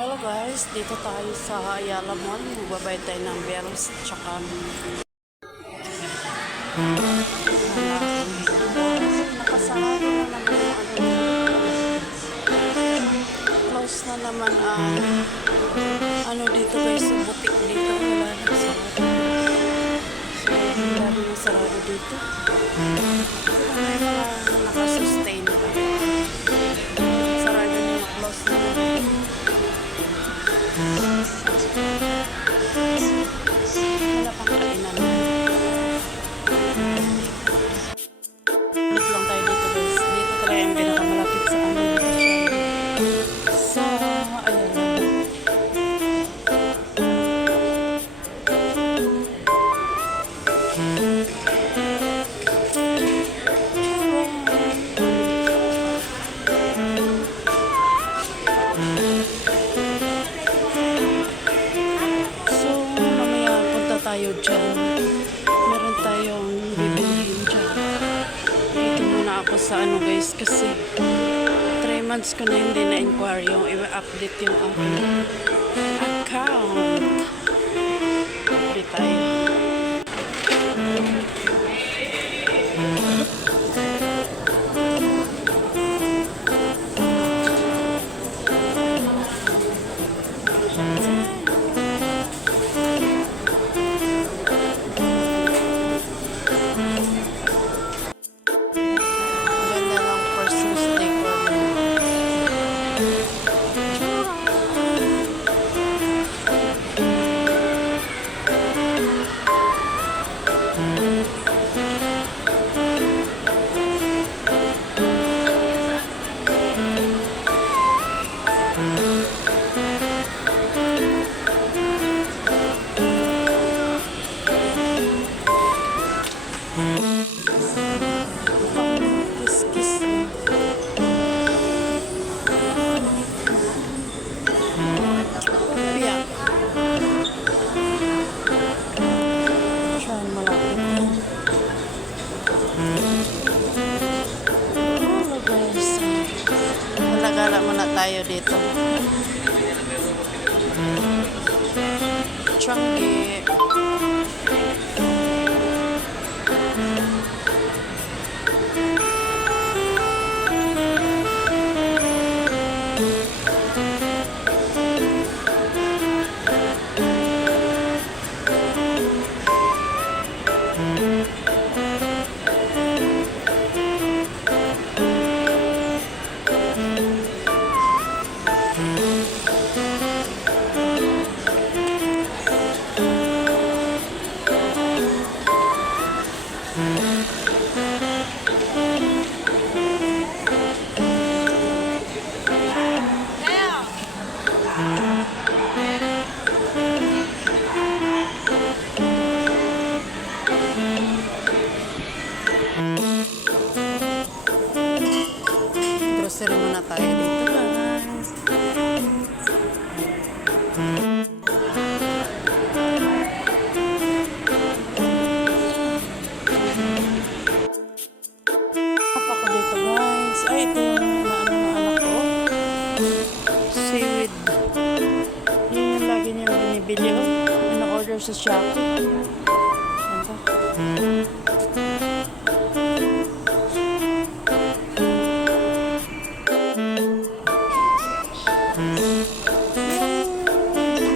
Hello guys, dito tayo sa Ayala Mall. Magbabayad tayo ng bells tsaka nakasarado na naman close na naman ang dito guys, sa butik dito wala na sarado. So, marami na sarado dito. May mga nakasustain na sarado na, close na naman. Wala pang kainan. Dito lang tayo dito guys. Dito talaga yung pinakamalapit sa amin. So, ayun. Tayo dyan. Meron tayong bibilihin dyan. Dito muna ako sa guys kasi 3 months ko na hindi na-inquire yung i-update yung aking account. Update tayo. Gala muna tayo dito. Chunky. Grocery muna tayo dito guys. Apa ko dito guys? Ay, ito yung na anak ko. Seaweed. Yun yung lagi niya binibili. Ina-order sa Shopee.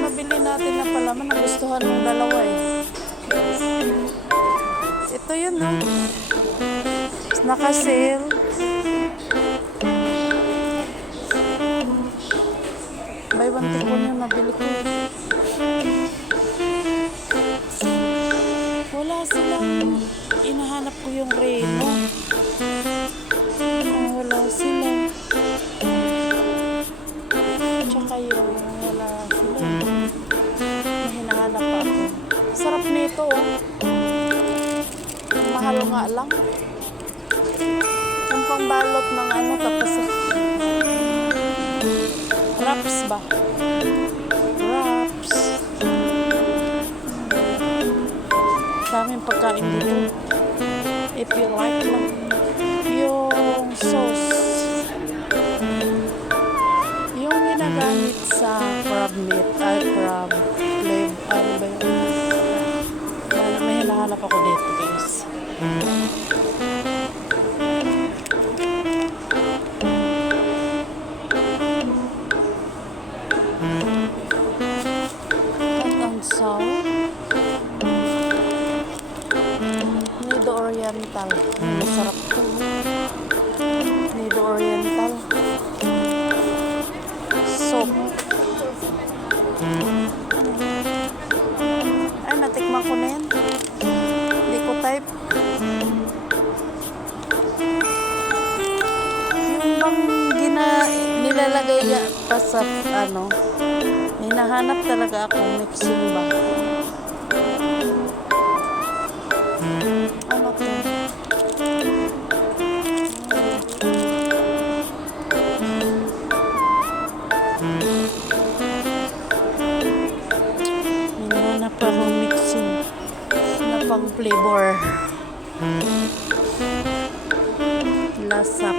Mabili natin na palaman. Nagustuhan ng dalawa eh. Ito yun no. Naka-sale. Buy one take one yung nabili ko. Wala silang inahanap ko yung Reno. Wala sila. Tsaka yung wala sila. Hinahanap pa ako. Sarap nito oh. Mahal nga lang. Yung pangbalot ng tapos wraps ba? Wraps. Daming pagkain dito. If you like lang. Yung sauce. Yung ginagamit sa crab meat, crab leg, ano ba yun? May hinahanap ako dito, guys. Hot and sour. Nido Oriental. Masarap to. Nido Oriental. Soup. Ay, natikman ko na yan. Hindi ko type. Yung bang nilalagay pa sa ano, hinahanap talaga akong mixing ba. Ano to? Hinahanap akong mixing na pang flavor. Lasap.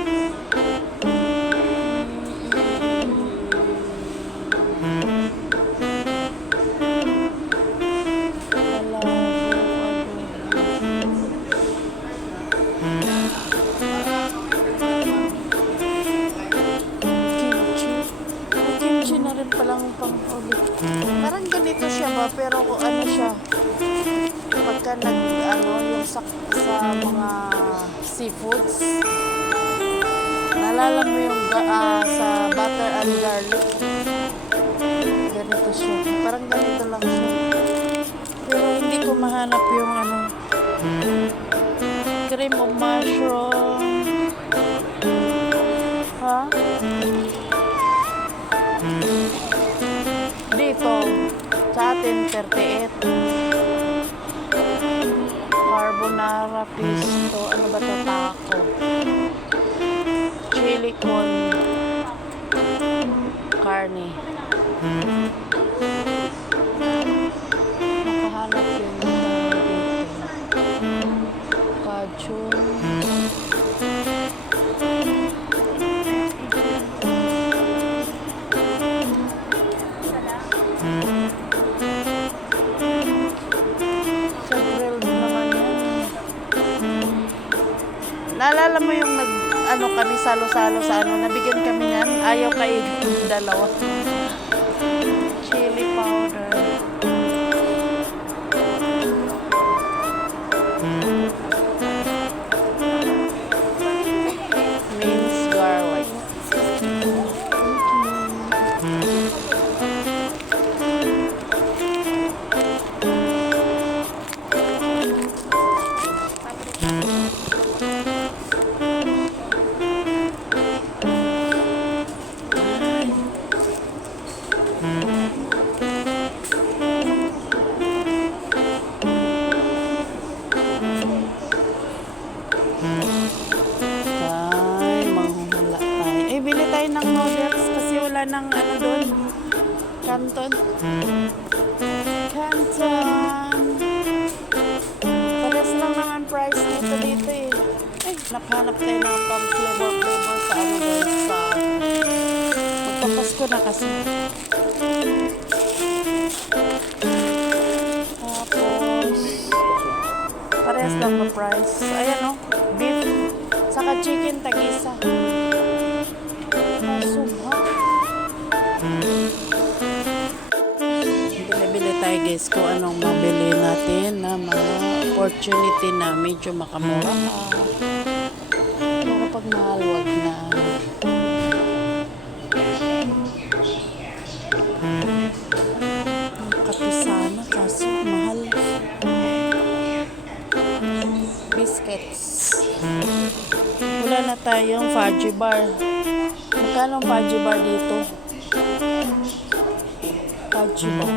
Kimchi na rin palang pang-ulit. Parang ganito siya ba, pero ano siya, pagka yung sa mga seafoods, naalala mo yung sa butter and garlic, ganito siya, parang ganito lang siya, pero hindi ko mahanap yung cream of mushroom, ha? Dito sa atin 38 carbonara pesto, ano ba to, taco, chili con carne. Nakahanap yun dito. Kajun. Sa grilled naman yan. Naalala mo yung kami salo-salo sa nabigyan kami yan, ayaw kainin dalawa. Chili powder. Minced garlic. Bili tayo ng noodles kasi wala nang doon. Canton. Pares lang naman price dito eh. Ay, nakahanap tayo ng pang flavor sa guys, sa magpapasko na kasi. Tapos pares lang na price. Ayan beef saka chicken tag-isa. Bili-bili tayo guys kung anong mabili natin na mga opportunity na medyo makamura pa. Pero pag mahal, wag na. Kape sana kaso mahal. Biscuits. Wala na tayong fudgy bar. Magkano ang fudgy bar dito? Fudgy bar.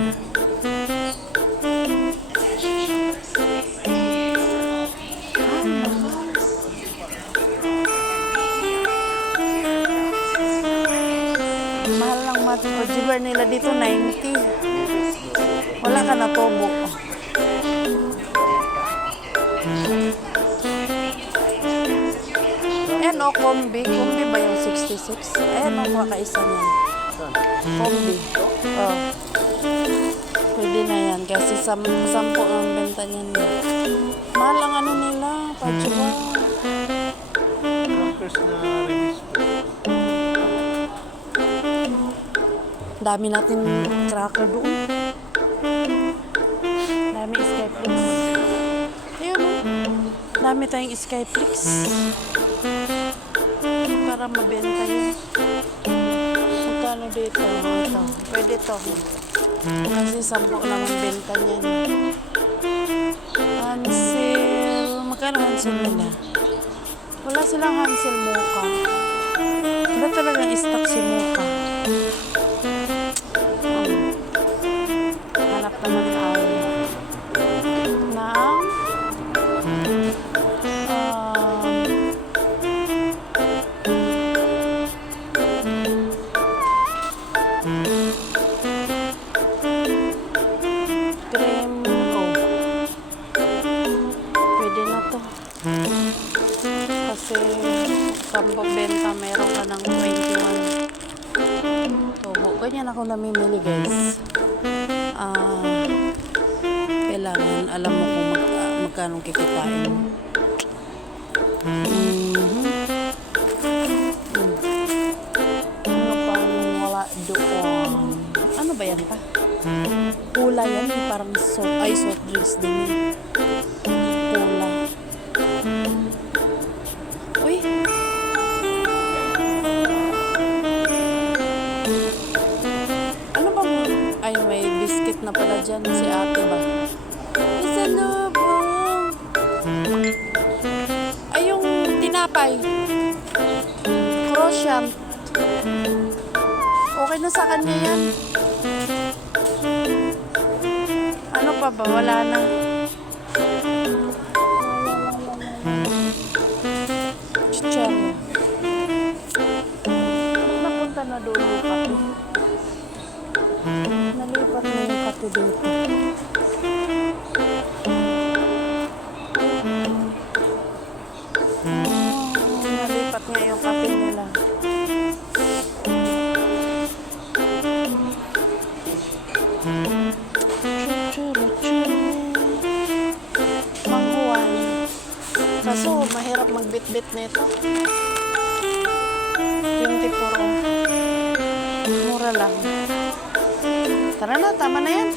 Mahal lang fudgy bar nila dito, 90. Wala ka na tobo. Ayan kombi. Kombi ba yung 66? Ayan kakaisa niyan. Kombi. Oh. Pwede na yan. Kasi sampo ang benta niyan. Mahal ang ano nila. Pachuba. Crackers na release po. Dami natin cracker doon. Dami Skyflix. Ayun o. Dami tayong Skyflix. Para mabenta yun. Magkano dito? Ito. Pwede to. Kasi 10 lang ang benta niyan. Hansel. Magkano Hansel nila? Wala silang Hansel Mocha. Wala talagang stock si Mocha. Hanap naman tayo. Ng cream. Oh. Pwede na to. Kasi sampung benta meron ka ng 21. Tubo. Ganyan ako namimili guys. Kailangan alam mo kung magkano kikitain. Ano pa wala doon? Ano ba yan pa? Pula yan. Parang soft drinks din yan. Pula. Uy! Ano bang... Ay, may biscuit na pala dyan. Si ate ba? Isa lubong! Ay, yung tinapay. Croissant. Okay na sa kanya yan. Ano pa ba? Wala na. Chichero. Ba't napunta na doon yung kape? Nalipat na yung kape dito. Nalipat nga yung kape nila. Manghuan. Kaso, mahirap magbit-bit nito. 24. Mura lang. Tara na, tama na yan.